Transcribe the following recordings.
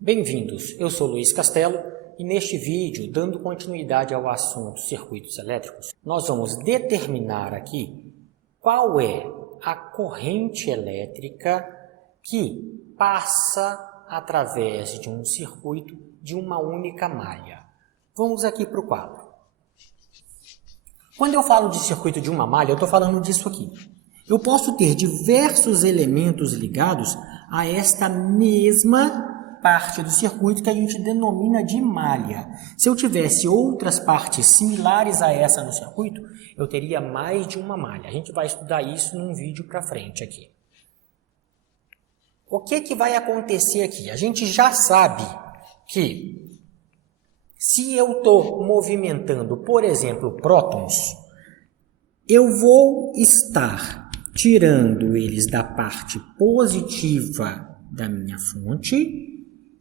Bem-vindos, eu sou Luiz Castelo e neste vídeo, dando continuidade ao assunto circuitos elétricos, nós vamos determinar aqui qual é a corrente elétrica que passa através de um circuito de uma única malha. Vamos aqui para o quadro. Quando eu falo de circuito de uma malha, eu estou falando disso aqui. Eu posso ter diversos elementos ligados a esta mesma parte do circuito que a gente denomina de malha. Se eu tivesse outras partes similares a essa no circuito, eu teria mais de uma malha. A gente vai estudar isso num vídeo para frente aqui. O que vai acontecer aqui? A gente já sabe que se eu estou movimentando, por exemplo, prótons, eu vou estar tirando eles da parte positiva da minha fonte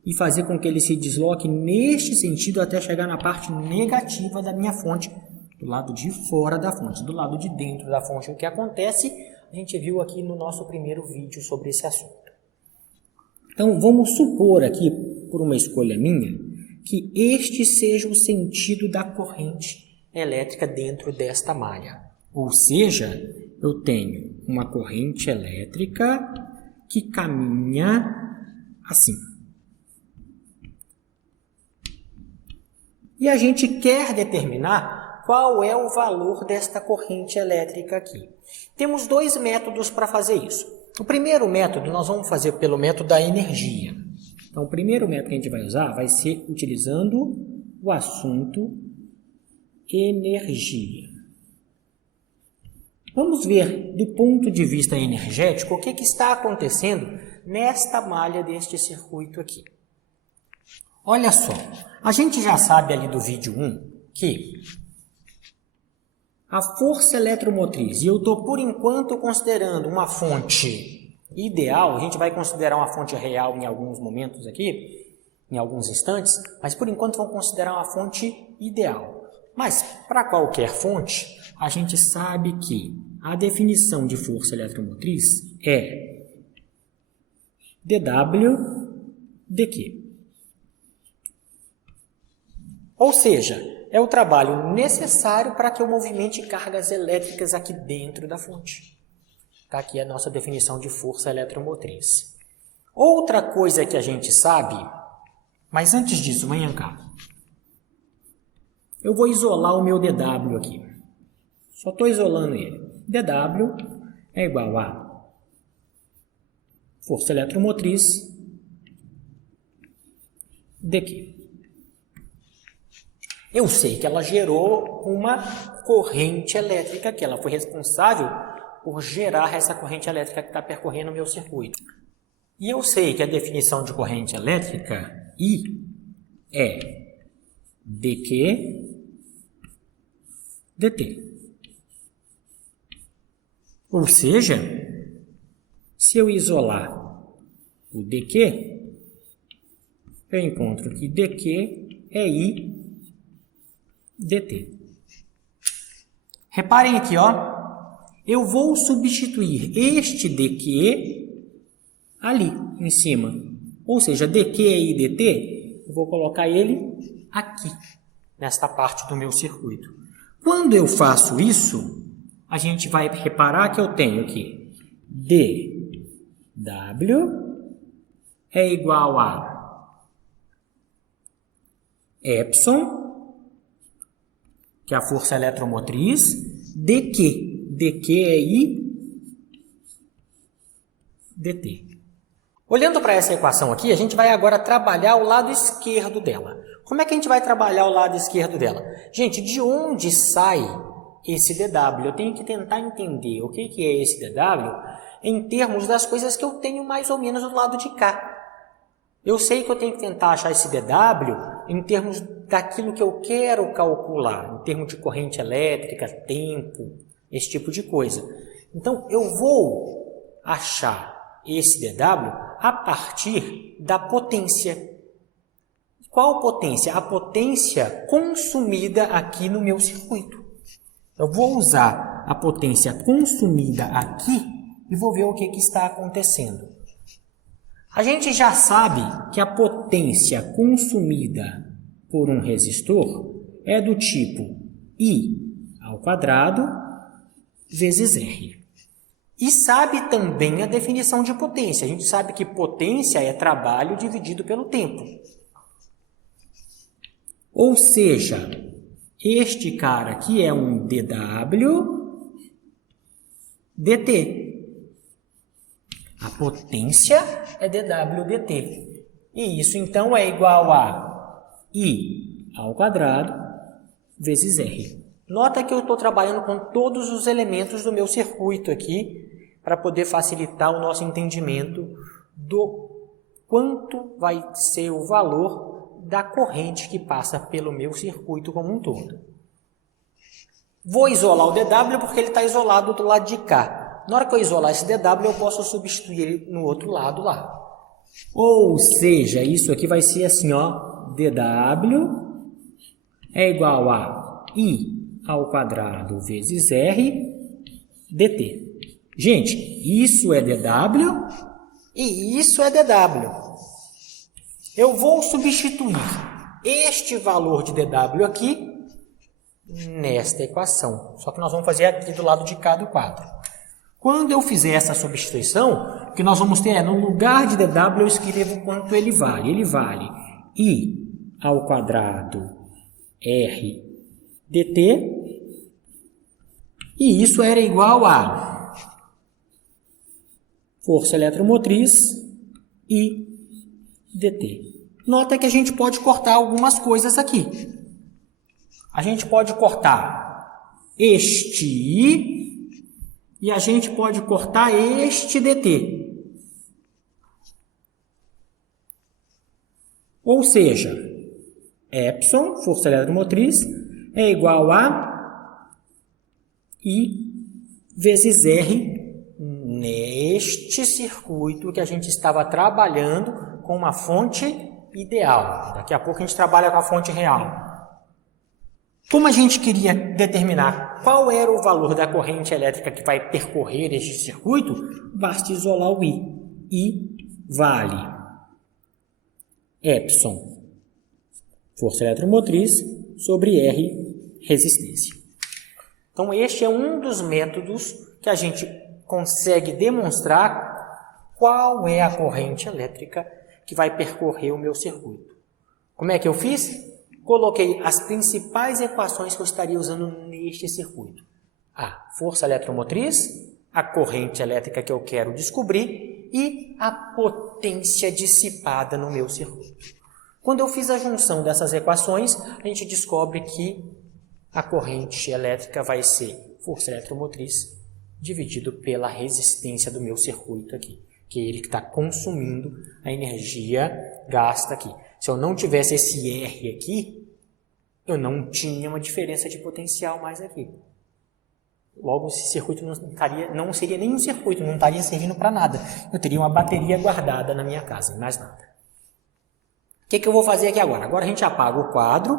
e fazer com que ele se desloque neste sentido até chegar na parte negativa da minha fonte, do lado de fora da fonte. Do lado de dentro da fonte, o que acontece, a gente viu aqui no nosso primeiro vídeo sobre esse assunto. Então, vamos supor aqui, por uma escolha minha, que este seja o sentido da corrente elétrica dentro desta malha. Ou seja, eu tenho uma corrente elétrica que caminha assim. E a gente quer determinar qual é o valor desta corrente elétrica aqui. Temos dois métodos para fazer isso. O primeiro método nós vamos fazer pelo método da energia. Então, o primeiro método que a gente vai usar vai ser utilizando o assunto energia. Vamos ver, do ponto de vista energético, o que está acontecendo nesta malha deste circuito aqui. Olha só, a gente já sabe ali do vídeo 1 que a força eletromotriz, e eu estou por enquanto considerando uma fonte ideal, a gente vai considerar uma fonte real em alguns momentos aqui, em alguns instantes, mas por enquanto vamos considerar uma fonte ideal. Mas para qualquer fonte, a gente sabe que a definição de força eletromotriz é dW dQ. Ou seja, é o trabalho necessário para que eu movimente cargas elétricas aqui dentro da fonte. Está aqui a nossa definição de força eletromotriz. Outra coisa que a gente sabe, mas antes disso, venha cá. Eu vou isolar o meu dW aqui. Só estou isolando ele. dW é igual a força eletromotriz dQ. Eu sei que ela gerou uma corrente elétrica aqui. Ela foi responsável por gerar essa corrente elétrica que está percorrendo o meu circuito. E eu sei que a definição de corrente elétrica, I, é dQ dt. Ou seja, se eu isolar o dQ, eu encontro que dQ é I dt. Reparem aqui, ó, eu vou substituir este dQ ali em cima. Ou seja, dQ é I dt, eu vou colocar ele aqui, nesta parte do meu circuito. Quando eu faço isso, a gente vai reparar que eu tenho aqui dW é igual a Epsilon, que é a força eletromotriz, dQ. dQ é I dt. Olhando para essa equação aqui, a gente vai agora trabalhar o lado esquerdo dela. Como é que a gente vai trabalhar o lado esquerdo dela? Gente, de onde sai esse dW? Eu tenho que tentar entender o que é esse dW em termos das coisas que eu tenho mais ou menos do lado de cá. Eu sei que eu tenho que tentar achar esse dW em termos daquilo que eu quero calcular, em termos de corrente elétrica, tempo, esse tipo de coisa. Então, eu vou achar esse dW a partir da potência. Qual potência? A potência consumida aqui no meu circuito. Eu vou usar a potência consumida aqui e vou ver o que está acontecendo. A gente já sabe que a potência consumida por um resistor é do tipo I ao quadrado vezes R. E sabe também a definição de potência. A gente sabe que potência é trabalho dividido pelo tempo. Ou seja, este cara aqui é um dW dt. A potência é dW dt. E isso, então, é igual a I ao quadrado vezes R. Nota que eu estou trabalhando com todos os elementos do meu circuito aqui para poder facilitar o nosso entendimento do quanto vai ser o valor da corrente que passa pelo meu circuito como um todo. Vou isolar o dW porque ele está isolado do lado de cá. Na hora que eu isolar esse dW, eu posso substituir ele no outro lado lá. Ou seja, isso aqui vai ser assim, ó, dW é igual a I ao quadrado vezes R dt. Gente, isso é dW e isso é dW. Eu vou substituir este valor de dW aqui nesta equação. Só que nós vamos fazer aqui do lado de cá do quadro. Quando eu fizer essa substituição, o que nós vamos ter é, no lugar de dW, eu escrevo quanto ele vale. Ele vale I ao quadrado R dt. E isso era igual a força eletromotriz I dt. Nota que a gente pode cortar algumas coisas aqui. A gente pode cortar este I e a gente pode cortar este dt. Ou seja, Epsilon, força eletromotriz, é igual a I vezes R neste circuito que a gente estava trabalhando com uma fonte ideal. Daqui a pouco a gente trabalha com a fonte real. Como a gente queria determinar qual era o valor da corrente elétrica que vai percorrer este circuito, basta isolar o I. I vale Epsilon, força eletromotriz, sobre R, resistência. Então, este é um dos métodos que a gente consegue demonstrar qual é a corrente elétrica que vai percorrer o meu circuito. Como é que eu fiz? Coloquei as principais equações que eu estaria usando neste circuito. A força eletromotriz, a corrente elétrica que eu quero descobrir e a potência dissipada no meu circuito. Quando eu fiz a junção dessas equações, a gente descobre que a corrente elétrica vai ser força eletromotriz dividido pela resistência do meu circuito aqui, que é ele que está consumindo a energia gasta aqui. Se eu não tivesse esse R aqui, eu não tinha uma diferença de potencial mais aqui. Logo, esse circuito não seria nem um circuito, não estaria servindo para nada. Eu teria uma bateria guardada na minha casa, mais nada. O que eu vou fazer aqui agora? Agora a gente apaga o quadro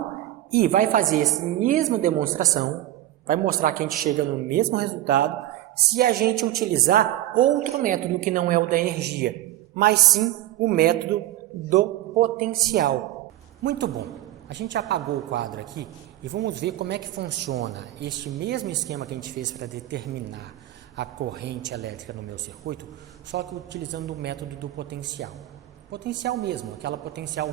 e vai fazer essa mesma demonstração, vai mostrar que a gente chega no mesmo resultado se a gente utilizar outro método que não é o da energia, mas sim o método do potencial. Muito bom. A gente apagou o quadro aqui e vamos ver como é que funciona este mesmo esquema que a gente fez para determinar a corrente elétrica no meu circuito, só que utilizando o método do potencial. Potencial mesmo, aquela potencial,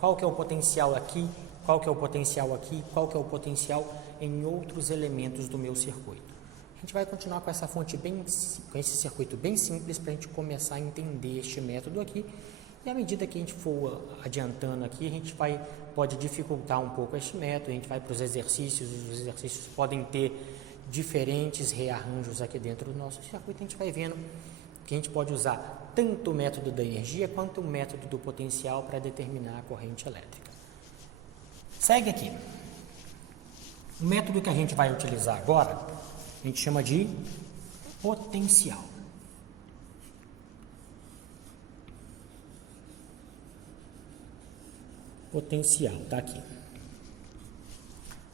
qual que é o potencial aqui, qual que é o potencial aqui, qual que é o potencial em outros elementos do meu circuito. A gente vai continuar com essa fonte com esse circuito bem simples para a gente começar a entender este método aqui. E à medida que a gente for adiantando aqui, a gente pode dificultar um pouco este método, a gente vai para os exercícios podem ter diferentes rearranjos aqui dentro do nosso circuito, a gente vai vendo que a gente pode usar tanto o método da energia quanto o método do potencial para determinar a corrente elétrica. Segue aqui. O método que a gente vai utilizar agora, a gente chama de potencial. Potencial, tá aqui.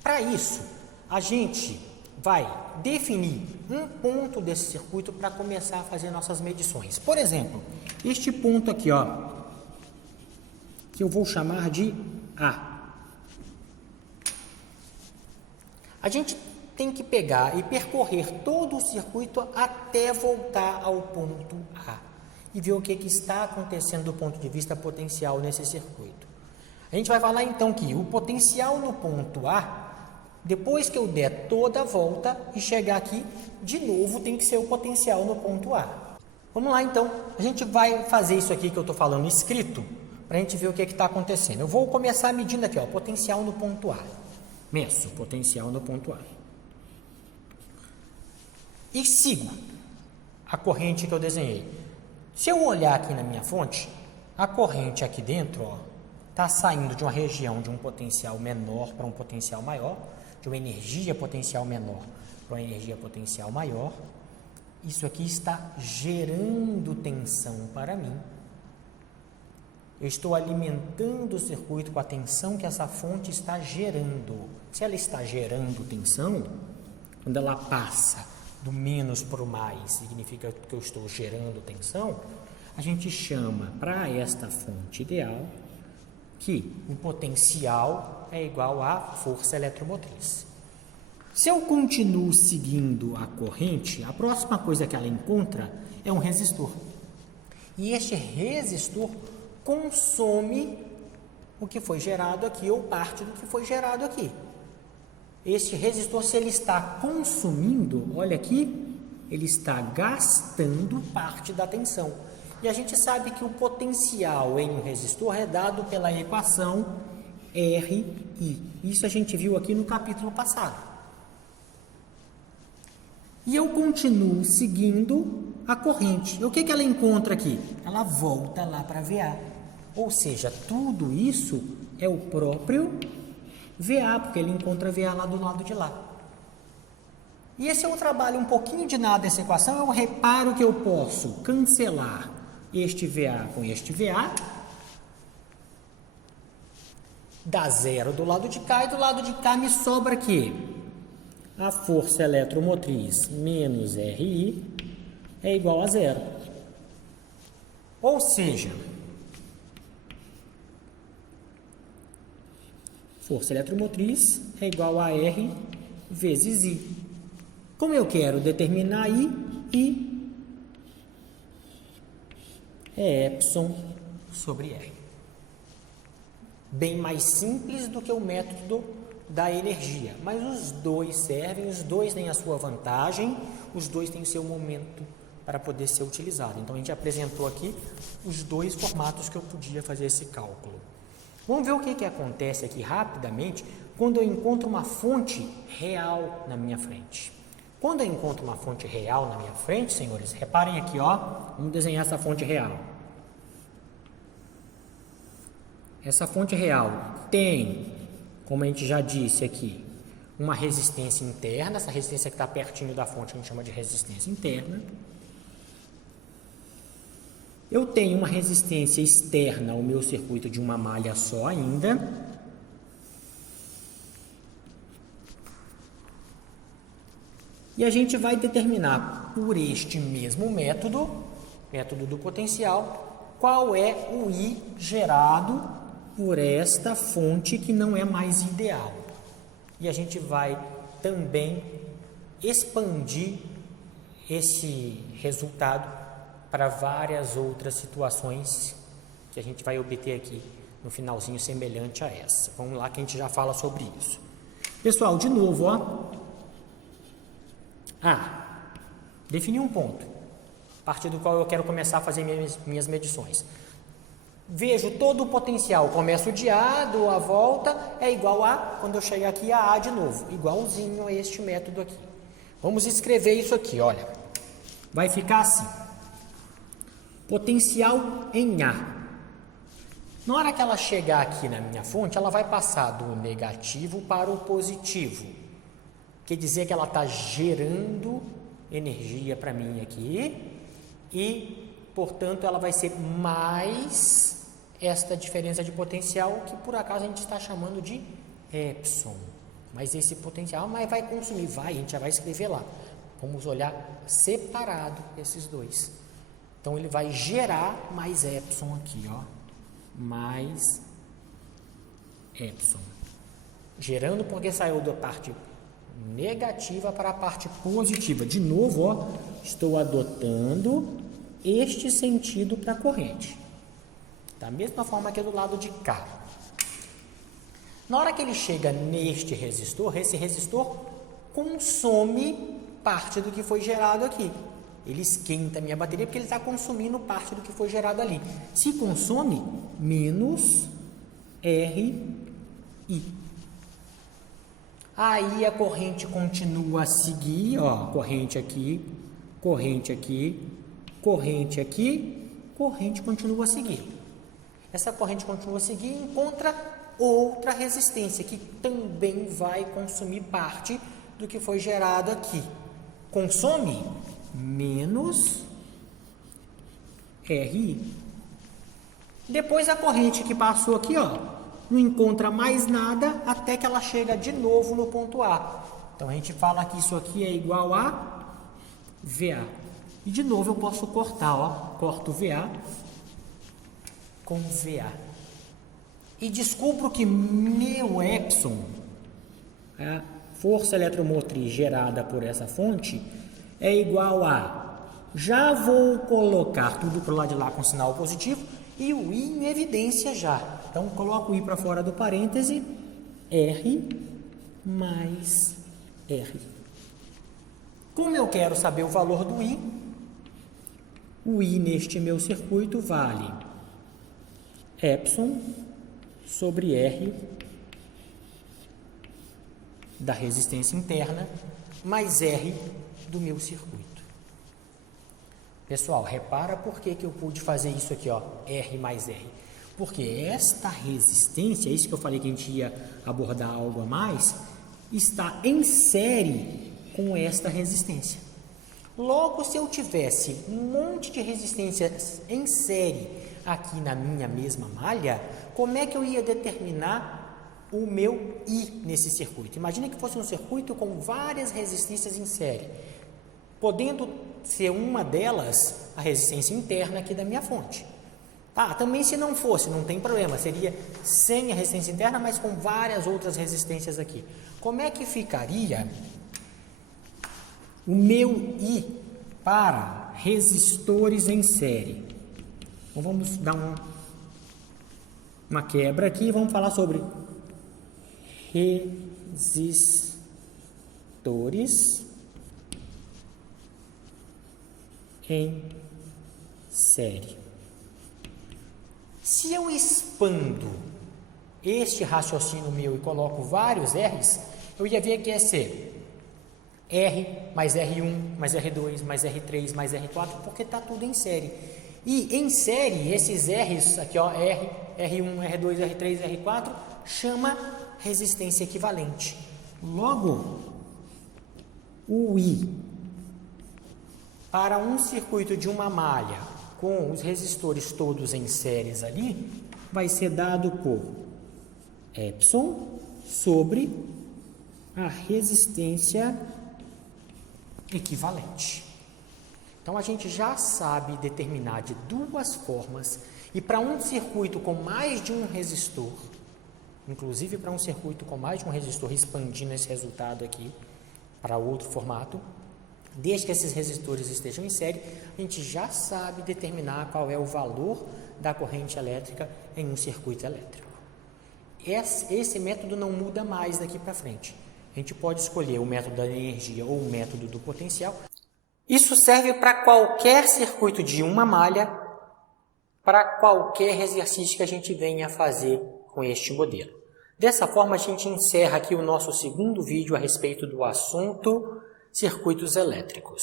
Para isso, a gente vai definir um ponto desse circuito para começar a fazer nossas medições. Por exemplo, este ponto aqui, ó, que eu vou chamar de A. A gente tem que pegar e percorrer todo o circuito até voltar ao ponto A e ver o que está acontecendo do ponto de vista potencial nesse circuito. A gente vai falar então que o potencial no ponto A, depois que eu der toda a volta e chegar aqui, de novo tem que ser o potencial no ponto A. Vamos lá então, a gente vai fazer isso aqui que eu estou falando escrito, para a gente ver o que está acontecendo. Eu vou começar medindo aqui, ó, potencial no ponto A. Meço potencial no ponto A. E sigo a corrente que eu desenhei. Se eu olhar aqui na minha fonte, a corrente aqui dentro, ó, está saindo de uma região de um potencial menor para um potencial maior, de uma energia potencial menor para uma energia potencial maior. Isso aqui está gerando tensão para mim. Eu estou alimentando o circuito com a tensão que essa fonte está gerando. Se ela está gerando tensão, quando ela passa do menos para o mais, significa que eu estou gerando tensão, a gente chama para esta fonte ideal que o potencial é igual à força eletromotriz. Se eu continuo seguindo a corrente, a próxima coisa que ela encontra é um resistor. E este resistor consome o que foi gerado aqui ou parte do que foi gerado aqui. Este resistor, se ele está consumindo, olha aqui, ele está gastando parte da tensão. E a gente sabe que o potencial em um resistor é dado pela equação RI. Isso a gente viu aqui no capítulo passado. E eu continuo seguindo a corrente. O que ela encontra aqui? Ela volta lá para VA. Ou seja, tudo isso é o próprio VA, porque ele encontra VA lá do lado de lá. E esse é um trabalho um pouquinho de nada dessa equação. Eu reparo que eu posso cancelar este VA com este VA, dá zero do lado de cá, e do lado de cá me sobra aqui a força eletromotriz menos RI é igual a zero. Ou seja, força eletromotriz é igual a R vezes I. Como eu quero determinar I é Epsilon sobre R. Bem mais simples do que o método da energia, mas os dois servem, os dois têm a sua vantagem, os dois têm o seu momento para poder ser utilizado. Então a gente apresentou aqui os dois formatos que eu podia fazer esse cálculo. Vamos ver o que acontece aqui rapidamente quando eu encontro uma fonte real na minha frente. Quando eu encontro uma fonte real na minha frente, senhores, reparem aqui, ó, vamos desenhar essa fonte real. Essa fonte real tem, como a gente já disse aqui, uma resistência interna. Essa resistência que está pertinho da fonte a gente chama de resistência interna. Eu tenho uma resistência externa ao meu circuito de uma malha só ainda. E a gente vai determinar por este mesmo método, método do potencial, qual é o I gerado por esta fonte que não é mais ideal. E a gente vai também expandir esse resultado para várias outras situações que a gente vai obter aqui no finalzinho semelhante a essa. Vamos lá que a gente já fala sobre isso. Pessoal, de novo, ó. Definir um ponto, a partir do qual eu quero começar a fazer minhas medições. Vejo todo o potencial, começo de A, dou a volta, é igual a, quando eu chegar aqui, a de novo, igualzinho a este método aqui. Vamos escrever isso aqui, olha. Vai ficar assim. Potencial em A. Na hora que ela chegar aqui na minha fonte, ela vai passar do negativo para o positivo. Quer dizer que ela está gerando energia para mim aqui e, portanto, ela vai ser mais esta diferença de potencial que, por acaso, a gente está chamando de Epsilon. Mas esse potencial vai consumir, a gente já vai escrever lá. Vamos olhar separado esses dois. Então, ele vai gerar mais epsilon aqui, ó. Mais epsilon. Gerando porque saiu da parte negativa para a parte positiva. De novo, ó, estou adotando este sentido para a corrente. Da mesma forma que do lado de cá. Na hora que ele chega neste resistor, esse resistor consome parte do que foi gerado aqui. Ele esquenta a minha bateria porque ele está consumindo parte do que foi gerado ali. Se consome, menos RI. Aí a corrente continua a seguir, ó, corrente aqui, corrente aqui, corrente aqui, corrente continua a seguir. Essa corrente continua a seguir e encontra outra resistência que também vai consumir parte do que foi gerado aqui. Consome menos RI. Depois a corrente que passou aqui, ó, não encontra mais nada até que ela chega de novo no ponto A. Então a gente fala que isso aqui é igual a VA. E de novo eu posso cortar, ó, corto VA com VA. E descubro que meu epsilon, a força eletromotriz gerada por essa fonte, é igual a, já vou colocar tudo para o lado de lá com sinal positivo e o I em evidência já. Então, coloco o I para fora do parêntese, R mais R. Como eu quero saber o valor do I, o I neste meu circuito vale epsilon sobre R da resistência interna mais R do meu circuito. Pessoal, repara por que eu pude fazer isso aqui, ó, R mais R. Porque esta resistência, isso que eu falei que a gente ia abordar algo a mais, está em série com esta resistência. Logo, se eu tivesse um monte de resistências em série aqui na minha mesma malha, como é que eu ia determinar o meu I nesse circuito? Imagina que fosse um circuito com várias resistências em série, podendo ser uma delas a resistência interna aqui da minha fonte. Tá, também se não fosse, não tem problema, seria sem a resistência interna, mas com várias outras resistências aqui. Como é que ficaria o meu I para resistores em série? Então, vamos dar uma quebra aqui e vamos falar sobre resistores em série. Se eu expando este raciocínio meu e coloco vários R's, eu ia ver que ia ser R mais R1, mais R2, mais R3, mais R4, porque está tudo em série. E em série, esses R's aqui, ó, R, R1, R2, R3, R4, chama resistência equivalente. Logo, o I para um circuito de uma malha com os resistores todos em séries ali, vai ser dado por epsilon sobre a resistência equivalente. Então, a gente já sabe determinar de duas formas, e para um circuito com mais de um resistor, inclusive para um circuito com mais de um resistor, expandindo esse resultado aqui para outro formato, desde que esses resistores estejam em série, a gente já sabe determinar qual é o valor da corrente elétrica em um circuito elétrico. Esse método não muda mais daqui para frente. A gente pode escolher o método da energia ou o método do potencial. Isso serve para qualquer circuito de uma malha, para qualquer exercício que a gente venha fazer com este modelo. Dessa forma, a gente encerra aqui o nosso segundo vídeo a respeito do assunto circuitos elétricos.